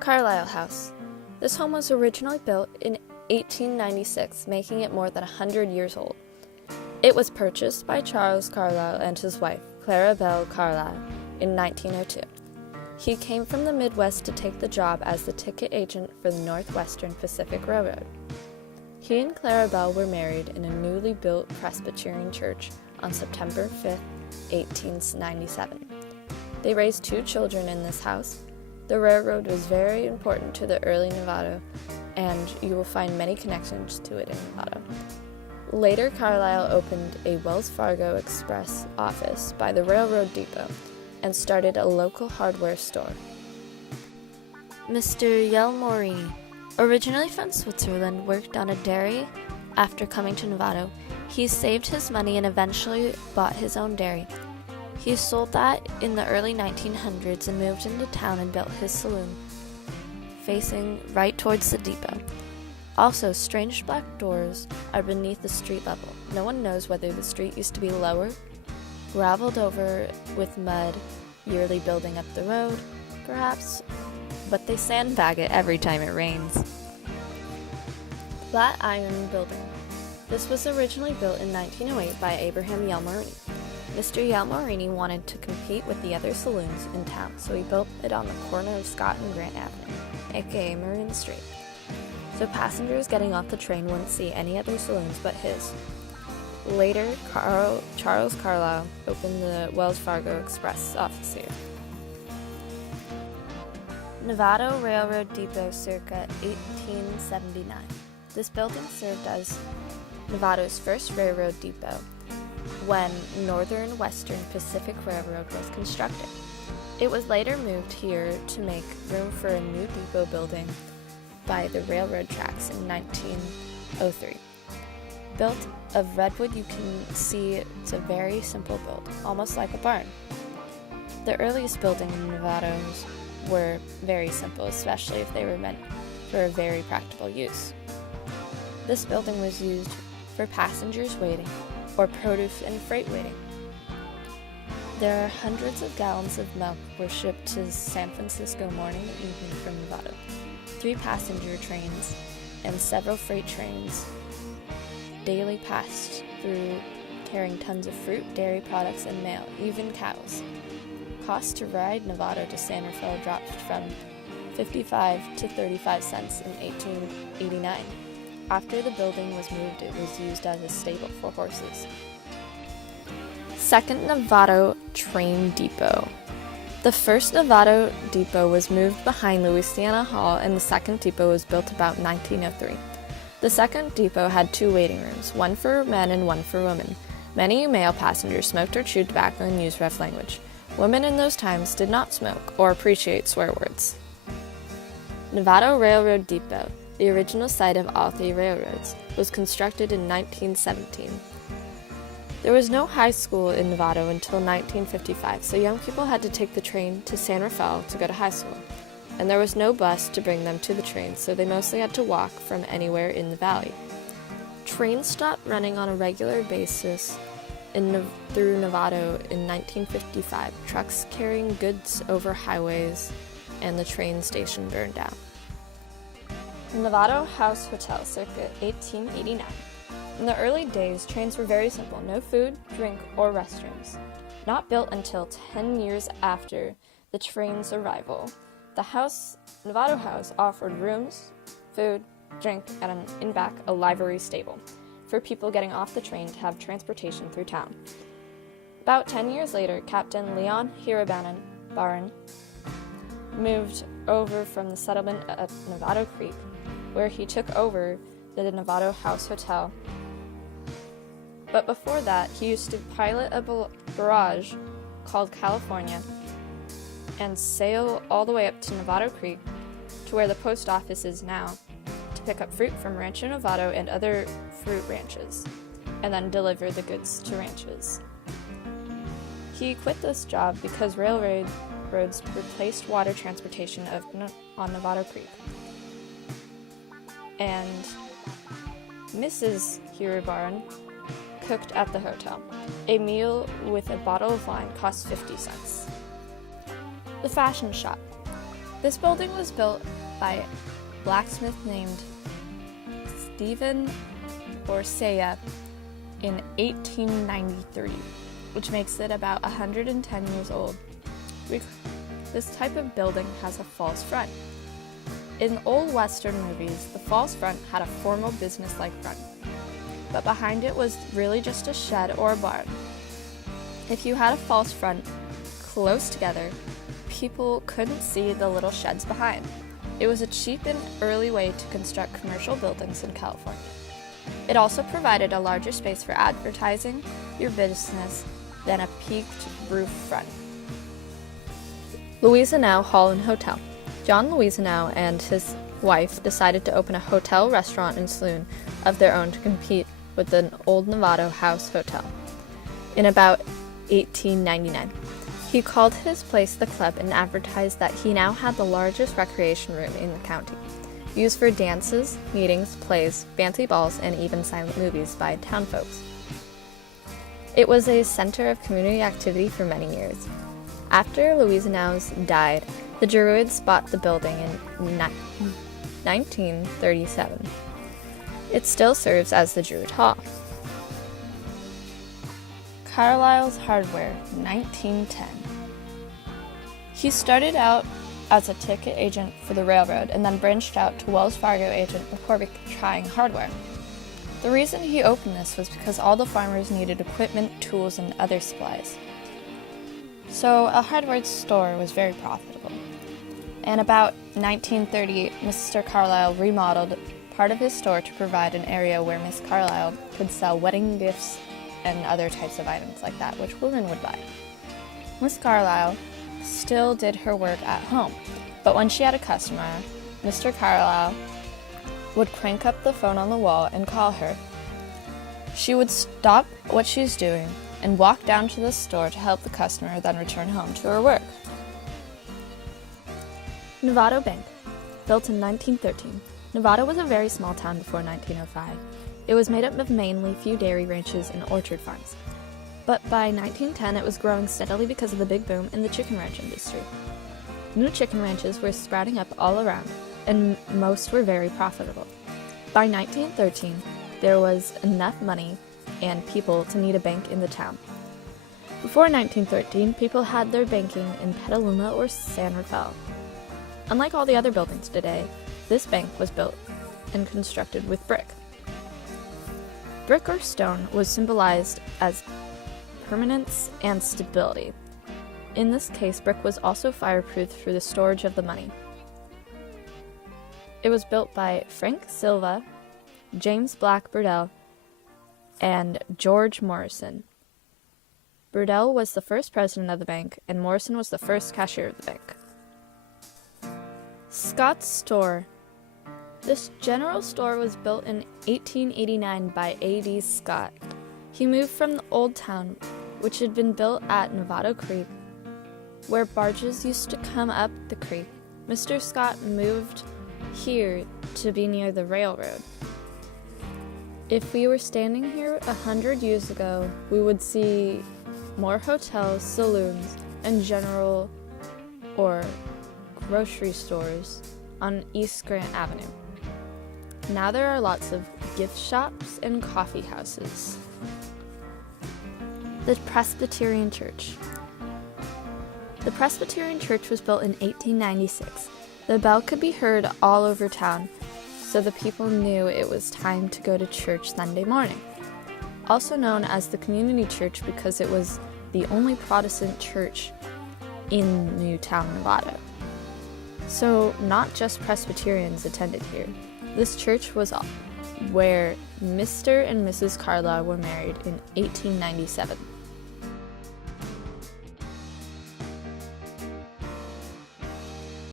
Carlisle House. This home was originally built in 1896, making it more than 100 years old. It was purchased by Charles Carlisle and his wife, Clara Belle Carlisle, in 1902. He came from the Midwest to take the job as the ticket agent for the Northwestern Pacific Railroad. He and Clara Belle were married in a newly built Presbyterian church on September 5, 1897. They raised 2 children in this house. The railroad was very important to the early Novato, and you will find many connections to it in Novato. Later, Carlisle opened a Wells Fargo Express office by the railroad depot and started a local hardware store. Mr. Yelmorini, originally from Switzerland, worked on a dairy. After coming to Novato, he saved his money and eventually bought his own dairy. He sold that in the early 1900s and moved into town and built his saloon, facing right towards the depot. Also, strange black doors are beneath the street level. No one knows whether the street used to be lower, graveled over with mud, yearly building up the road, perhaps, but they sandbag it every time it rains. Flat Iron Building. This was originally built in 1908 by Abraham Yelmorini. Mr. Yelmorini wanted to compete with the other saloons in town, so he built it on the corner of Scott and Grant Avenue, aka Marine Street. So passengers getting off the train wouldn't see any other saloons but his. Later, Charles Carlisle opened the Wells Fargo Express office here. Novato Railroad Depot circa 1879. This building served as Novato's first railroad depot when Northern Western Pacific Railroad was constructed. It was later moved here to make room for a new depot building by the railroad tracks in 1903. Built of redwood, you can see it's a very simple build, almost like a barn. The earliest buildings in Novato's were very simple, especially if they were meant for a very practical use. This building was used for passengers waiting or produce and freight waiting. There are hundreds of gallons of milk were shipped to San Francisco morning and evening from Novato. 3 passenger trains and several freight trains daily passed through, carrying tons of fruit, dairy products, and mail, even cows. Cost to ride Novato to San Rafael dropped from 55 to 35 cents in 1889. After the building was moved, it was used as a stable for horses. Second Novato Train Depot. The first Novato depot was moved behind Louisiana Hall, and the second depot was built about 1903. The second depot had 2 waiting rooms, one for men and one for women. Many male passengers smoked or chewed tobacco and used rough language. Women in those times did not smoke or appreciate swear words. Novato Railroad Depot, the original site of all 3 railroads, was constructed in 1917. There was no high school in Novato until 1955, so young people had to take the train to San Rafael to go to high school. And there was no bus to bring them to the train, so they mostly had to walk from anywhere in the valley. Trains stopped running on a regular basis through Novato in 1955, trucks carrying goods over highways, and the train station burned down. Novato House Hotel, circa 1889. In the early days, trains were very simple, no food, drink, or restrooms. Not built until 10 years after the train's arrival, the Novato House offered rooms, food, drink, and in back a livery stable for people getting off the train to have transportation through town. About 10 years later, Captain Leon Hirabaran moved over from the settlement at Novato Creek, where he took over the Novato House Hotel. But before that, he used to pilot a barrage called California and sail all the way up to Novato Creek, to where the post office is now, to pick up fruit from Rancho Novato and other fruit ranches, and then deliver the goods to ranches. He quit this job because railroads replaced water transportation on Novato Creek. And Mrs. Hirabaran cooked at the hotel. A meal with a bottle of wine cost 50 cents. The fashion shop. This building was built by a blacksmith named Stephen Borsea in 1893, which makes it about 110 years old. This type of building has a false front. In old Western movies, the false front had a formal business-like front, but behind it was really just a shed or a barn. If you had a false front close together, people couldn't see the little sheds behind. It was a cheap and early way to construct commercial buildings in California. It also provided a larger space for advertising your business than a peaked roof front. Louisianow Hall and Hotel. John Louisianow and his wife decided to open a hotel, restaurant, and saloon of their own to compete with the old Novato House Hotel in about 1899. He called his place the Club and advertised that he now had the largest recreation room in the county, used for dances, meetings, plays, fancy balls, and even silent movies by townfolks. It was a center of community activity for many years. After Louisianow died, the Druids bought the building in 1937. It still serves as the Druid Hall. Carlisle's Hardware, 1910. He started out as a ticket agent for the railroad and then branched out to Wells Fargo agent before trying hardware. The reason he opened this was because all the farmers needed equipment, tools, and other supplies. So a hardware store was very profitable. And about 1938, Mr. Carlisle remodeled part of his store to provide an area where Miss Carlisle could sell wedding gifts and other types of items like that, which women would buy. Miss Carlisle still did her work at home, but when she had a customer, Mr. Carlisle would crank up the phone on the wall and call her. She would stop what she's doing and walk down to the store to help the customer, then return home to her work. Novato Bank, built in 1913. Novato was a very small town before 1905. It was made up of mainly few dairy ranches and orchard farms. But by 1910, it was growing steadily because of the big boom in the chicken ranch industry. New chicken ranches were sprouting up all around, and most were very profitable. By 1913, there was enough money and people to need a bank in the town. Before 1913, people had their banking in Petaluma or San Rafael. Unlike all the other buildings today, this bank was built and constructed with brick. Brick or stone was symbolized as permanence and stability. In this case, brick was also fireproof for the storage of the money. It was built by Frank Silva, James Black Burdell, and George Morrison. Burdell was the first president of the bank, and Morrison was the first cashier of the bank. Scott's Store. This general store was built in 1889 by A.D. Scott. He moved from the old town, which had been built at Novato Creek, where barges used to come up the creek. Mr. Scott moved here to be near the railroad. If we were standing here 100 years ago, we would see more hotels, saloons, and general or grocery stores on East Grant Avenue. Now there are lots of gift shops and coffee houses. The Presbyterian Church. The Presbyterian Church was built in 1896. The bell could be heard all over town, so the people knew it was time to go to church Sunday morning. Also known as the Community Church because it was the only Protestant church in Newtown, Novato. So not just Presbyterians attended here. This church was where Mr. and Mrs. Carlisle were married in 1897.